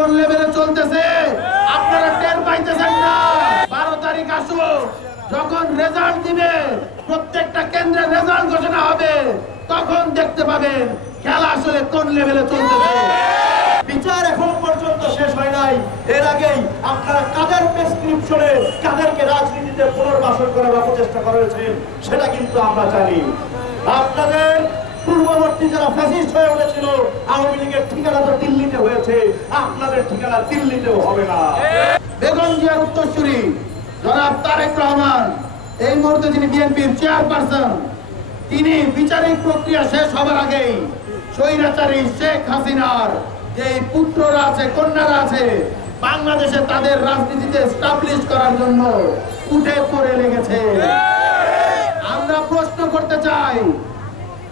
কোন লেভেলে চলতেছে? আপনারা টের পাইতেছেন না। বারো তারিখ আসুক, যখন রেজাল্ট দিবে, প্রত্যেকটা কেন্দ্রে রেজাল্ট ঘোষণা হবে, তখন দেখতে পাবেন খেলা আসলে কোন লেভেলে চলতেছে। বিচার এখন পর্যন্ত শেষ হয় নাই। এর আগেই আপনারা কাদের প্রেসক্রিপশনে কাদেরকে রাজনীতিতে পুনর্বাসন করার অপচেষ্টা করেছেন, সেটা কিন্তু আমরা জানি। আপনাদের যারা ফ্যাসিস্ট হয়ে উঠেছিল, আওয়ামী লীগের ঠিকানা তো দিল্লিতে হয়েছে, আপনাদের ঠিকানা দিল্লিতেও হবে না। বেগম জিয়ার জনাব তারেক রহমান, এই মুহূর্তে যিনি বিএনপির চেয়ারপারসন, তিনি বিচারিক প্রক্রিয়া শেষ হবার আগেই স্বৈরাচারী শেখ হাসিনার যে পুত্ররা আছে, কন্যারা আছে, বাংলাদেশে তাদের রাজনীতিতে স্টাবলিশ করার জন্য উঠে পড়ে লেগেছে আমরা প্রশ্ন করতে চাই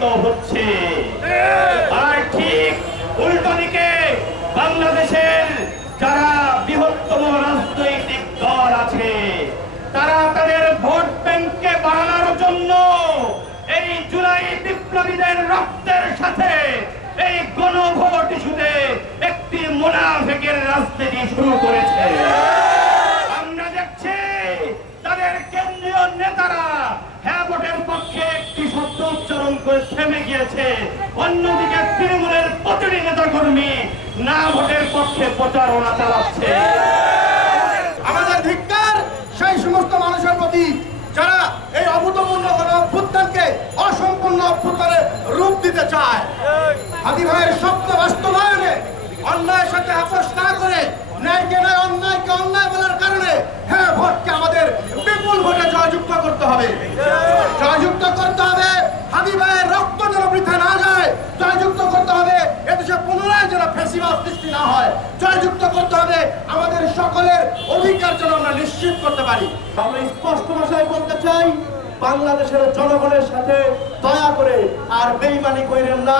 দীর্ঘায়িত হচ্ছে। আর ঠিক উল্টো দিকে বাংলাদেশের যারা বৃহত্তম রাজনৈতিক দল আছে, তারা তাদের ভোট ব্যাংককে বাড়ানোর জন্য এই জুলাই বিপ্লবীদের রক্তের সাথে এই গণভোট ইস্যুতে একটি মোনাফেকের রাজনীতি শুরু করেছে। আমরা দেখছি তাদের কেন্দ্রীয় নেতারা হ্যাঁ ভোটের পক্ষে একটি শব্দ থেমে গিয়েছে। অন্যদিকে তৃণমূলের প্রতিটি নেতা কর্মী না ভোটের পক্ষে প্রচারণা চালাচ্ছে। আমাদের ধিক্কার, সেই সমস্ত মানুষের প্রতি যারা এই অভূতপূর্ণ গণ অভ্যুত্থানকে অসম্পূর্ণ অভ্যুত্থানে রূপ দিতে চায় হাদি ভাইয়ের স্বপ্ন বাস্তবায়নে, অন্যায়ের সাথে আপোষ না করে, ন্যায়কে ন্যায় অন্যায়কে অন্যায় বলার কারণে হ্যাঁ ভোটকে আমাদের বিপুল ভোটে জয়যুক্ত করতে হবে জয়যুক্ত করতে হবে হাদি ভাইয়ের রক্ত যেন বৃথা না যায় জয়যুক্ত করতে হবে এদেশে পুনরায় সৃষ্টি না হয়, জয়যুক্ত করতে হবে। আমাদের সকলের অধিকার যেন আমরা নিশ্চিত করতে পারি। আমরা স্পষ্ট ভাষায় বলতে চাই, বাংলাদেশের জনগণের সাথে দয়া করে আর বেইমানি করেন না।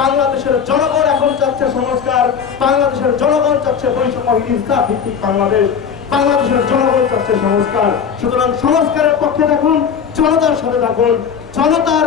বাংলাদেশের জনগণ এখন চাচ্ছে সংস্কার, বাংলাদেশের জনগণ চাচ্ছে বৈষম্য ইসলাম ভিত্তিক বাংলাদেশ, বাংলাদেশের জনগণ চাচ্ছে সংস্কার। সুতরাং সংস্কারের পক্ষে থাকুন, জনতার সাথে থাকুন, জনতার